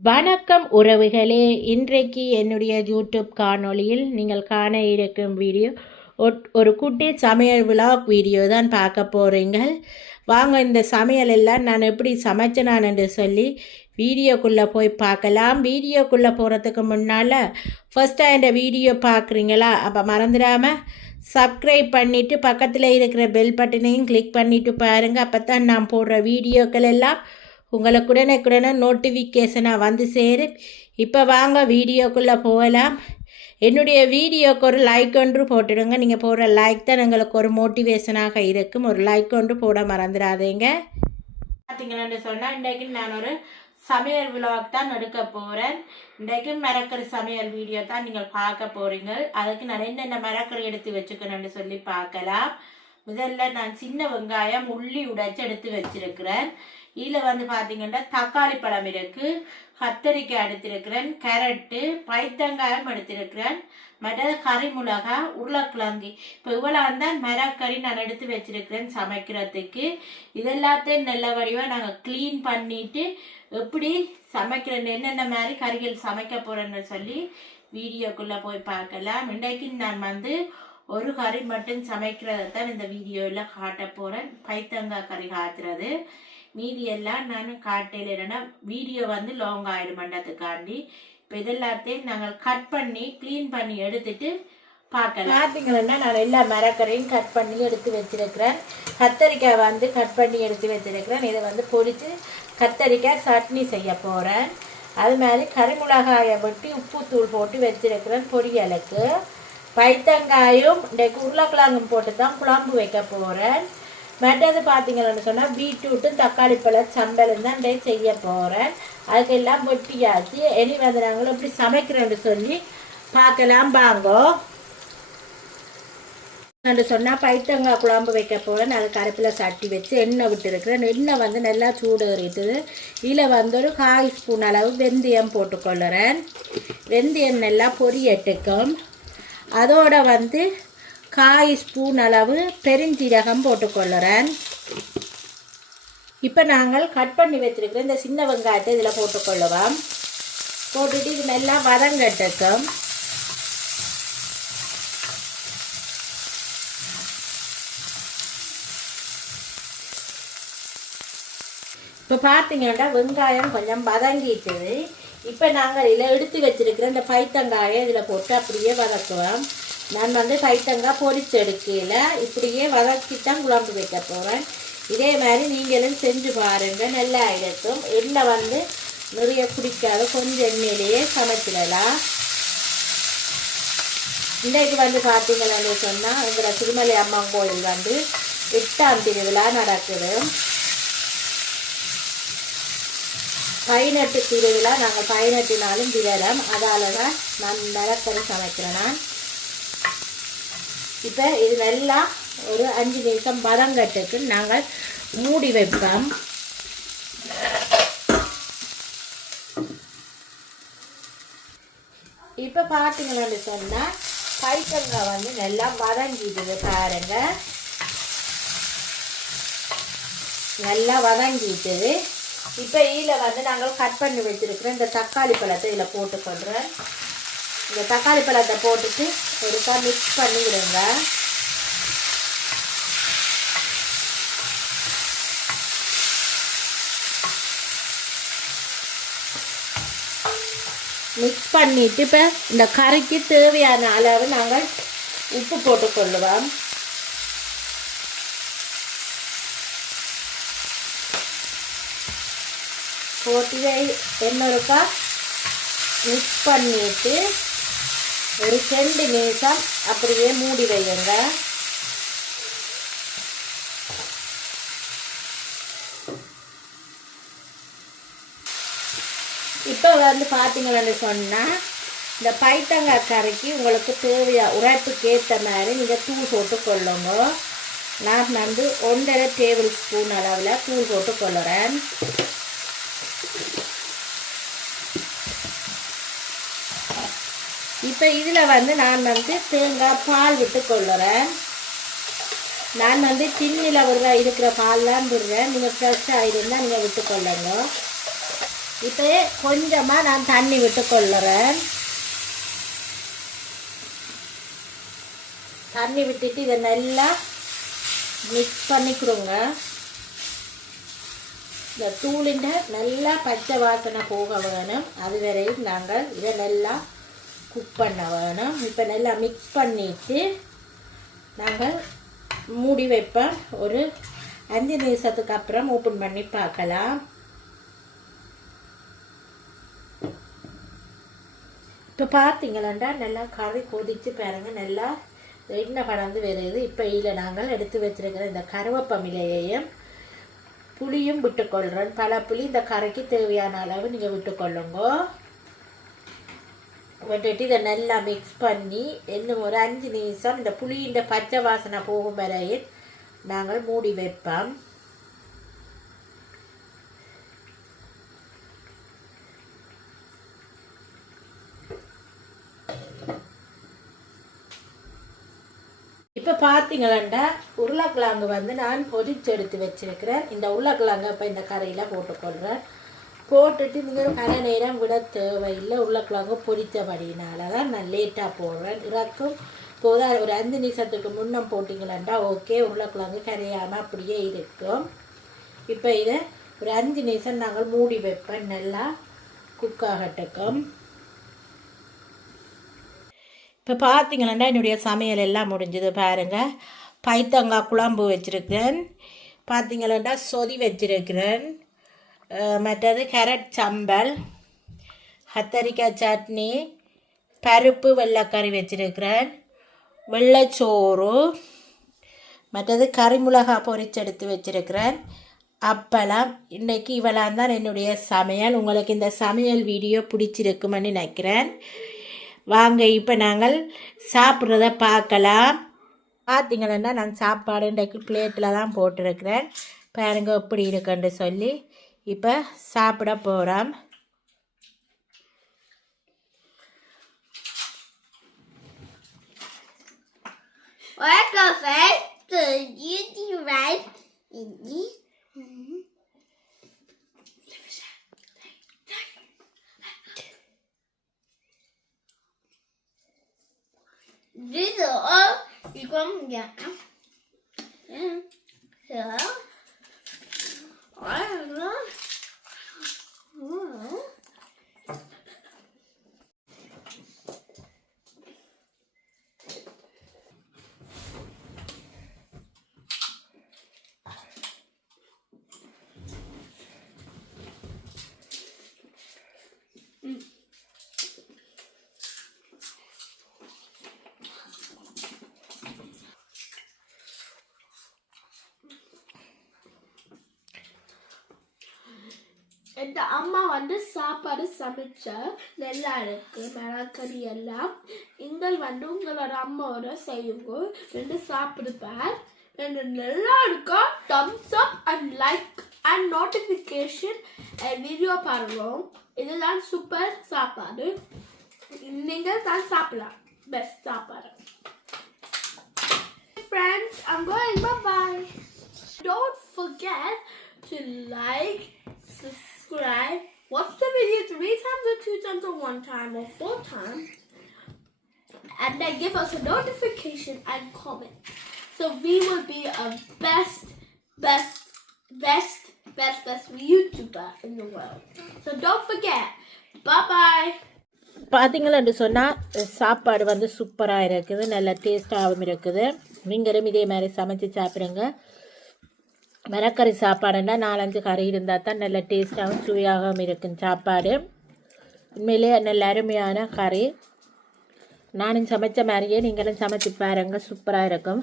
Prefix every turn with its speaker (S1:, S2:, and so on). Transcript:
S1: வணக்கம் உறவுகளே. இன்றைக்கு என்னுடைய யூடியூப் காணொளியில் நீங்கள் காண இருக்கும் வீடியோ ஒட்- ஒரு குட்டி சமையல் விழா வீடியோ தான் பார்க்க போகிறீங்கள் வாங்க இந்த சமையல் எல்லாம் நான் எப்படி சமைச்சேனான் என்று சொல்லி வீடியோக்குள்ளே போய் பார்க்கலாம். வீடியோக்குள்ளே போகிறதுக்கு முன்னால் ஃபஸ்ட்டாக இந்த வீடியோ பார்க்குறீங்களா? அப்போ மறந்துடாமல் சப்ஸ்கிரைப் பண்ணிவிட்டு பக்கத்தில் இருக்கிற பெல் பட்டனையும் கிளிக் பண்ணிவிட்டு பாருங்கள் அப்போ தான் நான் போடுற வீடியோக்கள் எல்லாம் உங்களுக்குடனே உடனுக்குடனே நோட்டிஃபிகேஷனாக வந்து சேரும். இப்போ வாங்க வீடியோக்குள்ளே போகலாம். என்னுடைய வீடியோக்கு ஒரு லைக் ஒன்று போட்டுடுங்க. நீங்கள் போடுற லைக் தான் எங்களுக்கு ஒரு மோட்டிவேஷனாக இருக்கும். ஒரு லைக் ஒன்று போட மறந்துடாதீங்க. பார்த்தீங்கன்னு சொன்னால் இன்றைக்கு நான் ஒரு சமையல் விலாக் தான் எடுக்க போகிறேன் இன்றைக்கு மரக்கறி சமையல் வீடியோ தான் நீங்கள் பார்க்க போகிறீங்க அதுக்கு நான் என்னென்ன மரக்கறி எடுத்து வச்சுக்கணும்னு சொல்லி பார்க்கலாம். முதல்ல நான் சின்ன வெங்காயம் உள்ளி உடைச்சு எடுத்து வச்சிருக்கிறேன். இதில் வந்து பார்த்தீங்கன்னா தக்காளி பழம் இருக்குது கத்தரிக்காய் எடுத்திருக்கிறேன் கேரட்டு பைத்தங்காயம் எடுத்திருக்கிறேன் மற்ற கறி மிளகா உருளைக்கிழங்கு. இப்போ இவ்வளோ தான் மரக்கறி நான் எடுத்து வச்சிருக்கிறேன் சமைக்கிறதுக்கு. இதெல்லாத்தையும் நல்ல வடிவாக நாங்கள் க்ளீன் பண்ணிட்டு எப்படி சமைக்கிறேன் என்னென்ன மாதிரி கறிகள் சமைக்க போகிறேன்னு சொல்லி வீடியோக்குள்ளே போய் பார்க்கலாம். இன்றைக்கு நான் வந்து ஒரு கறி மட்டும் சமைக்கிறத தான் இந்த வீடியோவில் காட்ட போகிறேன் பைத்தங்காய் கறி காய்ச்சுறது மீதி எல்லாம் நான் காட்டையில் என்னென்னா வீடியோ வந்து லாங் ஆகிடும் பண்ணதுக்காண்டி இப்போ இதெல்லாத்தையும் நாங்கள் கட் பண்ணி க்ளீன் பண்ணி எடுத்துட்டு பார்க்கலாம். பார்த்தீங்கன்னா நான் எல்லா மரக்கரையும் கட் பண்ணி எடுத்து வச்சிருக்கிறேன். கத்தரிக்காய் வந்து கட் பண்ணி எடுத்து வச்சிருக்கிறேன். இதை வந்து பொடித்து கத்தரிக்காய் சட்னி செய்ய போகிறேன் அது மாதிரி கருமிளகாயை வெட்டி உப்புத்தூள் போட்டு வச்சிருக்கிறேன் பொரியலுக்கு. பைத்தங்காயும் இன்றைக்கு உருளைக்கிழங்கும் போட்டு தான் குழம்பு வைக்க போகிறேன் மற்றது பார்த்தீங்கன்னு சொன்னால் பீட்ரூட்டும் தக்காளி பழ சம்பலும் தான் இன்றைக்கு செய்ய போகிறேன் அதுக்கெல்லாம் வெட்டியாச்சு இனி வந்து நாங்களும் எப்படி சமைக்கிறோன்னு சொல்லி பார்க்கலாம் வாங்கோ. நான் சொன்னால் பைத்தங்காய் குழம்பு வைக்க போகிறேன் அது கருப்பில் சட்டி வச்சு எண்ணெய் விட்டுருக்குறேன். எண்ணெய் வந்து நல்லா சூடேறிட்டுது இதில் வந்து ஒரு காய் ஸ்பூன் அளவு வெந்தயம் போட்டுக்கொள்ளுறேன். வெந்தயம் நல்லா பொரியட்டுக்கும். அதோட வந்து காய் ஸ்பூன் அளவு பெருஞ்சீரகம் போட்டுக்கொள்ளுறேன். இப்போ நாங்கள் கட் பண்ணி வச்சுருக்கிற இந்த சின்ன வெங்காயத்தை இதில் போட்டுக்கொள்ளுவோம். போட்டுட்டு இது நல்லா வதங்கட்டுக்கும் இப்போ பார்த்தீங்கன்னா வெங்காயம் கொஞ்சம் வதங்கிட்டுது இப்போ நாங்கள் இதில் எடுத்து வச்சிருக்கிற இந்த பைத்தங்காயை இதில் போட்டு அப்படியே வதக்குவோம் நான் வந்து பைத்தங்காய் பொரிச்சு எடுக்கல. இப்படியே வதக்கி தான் குழம்பு வைக்க போகிறேன் இதே மாதிரி நீங்களும் செஞ்சு பாருங்கள் நல்லா இருக்கும். எண்ணெய் வந்து நிறைய குடிக்காத கொஞ்சம் எண்ணெயிலேயே சமைச்சிடலாம். இன்றைக்கு வந்து பார்த்தீங்கன்னு சொன்னால் எங்களோட திருமலை அம்மன் கோயில் வந்து எட்டாம் திருவிழா நடக்குது. பயனட்டு திருவிழா நாங்கள் பதினெட்டு விரதம். அதால தான் நான் நிலக்கறி சமைக்கிறேன் நான். இப்போ இது நல்லா ஒரு அஞ்சு நிமிஷம் பதங்கட்டுக்கு நாங்கள் மூடி வைப்போம். இப்போ பார்த்தீங்கன்னு சொன்னால் பைத்தங்காய் வந்து நல்லா வதங்கிடுது பாருங்க. நல்லா வதங்கிட்டுது. இப்போ இதில் வந்து நாங்கள் கட் பண்ணி வச்சுருக்கிறோம். இந்த தக்காளி பழத்தை இதில் போட்டுக்கொள்கிறேன் இந்த தக்காளி பழத்தை போட்டுட்டு ஒருக்கா மிக்ஸ் பண்ணிவிடுங்க மிக்ஸ் பண்ணிவிட்டு இப்போ இந்த கறிக்கு தேவையான அளவு நாங்கள் உப்பு போட்டுக்கொள்ளுவோம். போட்டு என்னொருக்கா மிக்ஸ் பண்ணிட்டு ஒரு ரெண்டு நிமிஷம் அப்படியே மூடி வையுங்க. இப்போ வந்து பார்த்தீங்கன்னு சொன்னால் இந்த பைத்தங்காய் கறிக்கு உங்களுக்கு தேவையா உரைப்புக்கு ஏற்ற மாதிரி நீங்கள் தூள் போட்டு கொள்ளுங்க. நான் வந்து ஒன்றரை டேபிள் ஸ்பூன் அளவில் தூள் போட்டு கொள்ளுறேன். இப்போ இதில் வந்து நான் வந்து தேங்காய் பால் விட்டு கொள்ளுறேன். நான் வந்து டின்னில் ஒரு இருக்கிற பால்லாம் விடுறேன். நீங்கள் ஃப்ரெஷ்ஷாக இருந்தால் நீங்கள் விட்டுக்கொள்ளுங்க இப்போ கொஞ்சமாக நான் தண்ணி விட்டு கொள்ளுறேன். தண்ணி விட்டுட்டு இதை நல்லா மிக்ஸ் பண்ணிக்கிறோங்க. இந்த தூளிண்ட நல்லா பச்சை வாசனை போக வேணும். அது வரையும் நாங்கள் இதை நல்லா குக் பண்ண வேணும். இப்போ நல்லா மிக்ஸ் பண்ணிவிட்டு நாங்கள் மூடி வைப்போம் ஒரு அஞ்சு நிமிஷத்துக்கு அப்புறம் ஓப்பன் பண்ணி பார்க்கலாம். இப்போ பார்த்தீங்களா நல்லா கறி கொதித்து பாருங்கள் நல்லா எண்ணெய் கலந்து வருது. இப்போ இதில் நாங்கள் எடுத்து வச்சுருக்கிற இந்த கருவேப்பமிலையையும் புளியும் விட்டுக்கொள்கிறோம் பல புளி இந்த கரைக்கு தேவையான அளவு நீங்கள் விட்டுக்கொள்ளுங்க. விட்டுட்டு இதை நல்லா மிக்ஸ் பண்ணி இன்னும் ஒரு அஞ்சு நிமிஷம் இந்த புளியின் பச்சை வாசனை போகும் வரையில் நாங்கள் மூடி வைப்போம். இப்போ பார்த்தீங்களா உருளைக்கிழங்கு வந்து நான் பொரிச்சு எடுத்து வச்சிருக்கிறேன். இந்த உருளைக்கிழங்கு இப்போ இந்த கரையில் போட்டுக்கொள்கிறேன் போட்டுட்டு நீங்கள் அரை நேரம் விட தேவையில்லை. உருளைக்கிழங்கு பொரித்தபடினால தான் நான் லேட்டாக போடுறேன். இறக்கும் போதா ஒரு அஞ்சு நிமிஷத்துக்கு முன்னம் போட்டிங்களா ஓகே உருளைக்கிழங்கு கரையாமல் அப்படியே இருக்கும். இப்போ இதை ஒரு அஞ்சு நிமிஷம் நாங்கள் மூடி வைப்பேன். நல்லா குக் ஆகட்டுக்கும் இப்போ பார்த்தீங்களா என்னுடைய சமையல் எல்லாம் முடிஞ்சது. பாருங்கள் பைத்தங்காய் குழம்பு வச்சுருக்கிறேன். பார்த்தீங்களா சொதி வச்சுருக்கிறேன். மற்றது கேரட் சம்பல் கத்தரிக்காய் சட்னி பருப்பு வெள்ளைக்கறி வச்சிருக்கிறேன். வெள்ளைச்சோறு மற்றது கறிமிளகாய் பொரிச்செடுத்து வச்சிருக்கிறேன். அப்பளம் இன்றைக்கி இவளாம் தான் என்னுடைய சமையல். உங்களுக்கு இந்த சமையல் வீடியோ பிடிச்சிருக்குமென்னு நினைக்கிறேன். வாங்க இப்போ நாங்கள் சாப்பிட்றத பார்க்கலாம். பார்த்தீங்கன்னா நான் சாப்பாடு இன்றைக்கு பிளேட்டில் தான் போட்டிருக்கிறேன். பாருங்க எப்படி இருக்குன்னு சொல்லி. இப்போ சாப்பிட போகிறோம்
S2: Welcome back to YouTube Right. This is all you come get. என் அம்மா வந்து சாப்பாடு சமைச்ச நல்லா இருக்கு மிளகறி எல்லாம். நீங்கள் வந்து உங்களோட அம்மாவோட செய்யுங்க. ரெண்டு சாப்பிடுப்பார் ரெண்டு நல்லா இருக்கா thumbs up and like and notification video பாருங்க இதுதான் சூப்பர் சாப்பாடு. நீங்கள் தான் சாப்பிடலாம். பெஸ்ட் சாப்பாடு. Friends, I'm going. Bye bye. Don't forget to like, at that time and then give us a notification and comment. So we will be a best, best, best, best, best YouTuber in the world. So don't forget. Bye bye.
S1: பார்த்தீங்களன்னு சொன்னால் சாப்பாடு வந்து சூப்பராக இருக்குது நல்ல டேஸ்ட்டாகவும் இருக்குது நீங்களும் இதே மாதிரி சமைச்சு சாப்பிடுங்க மரக்கறி சாப்பாடுன்னா நாலஞ்சு கறி இருந்தால் தான் நல்ல டேஸ்ட்டாகவும் சுவையாகவும் இருக்கும் சாப்பாடு உண்மையிலே நல்ல அருமையான கறி. நானும் சமைச்ச மாதிரியே நீங்களும் சமைச்சு பாருங்க. சூப்பராக இருக்கும்.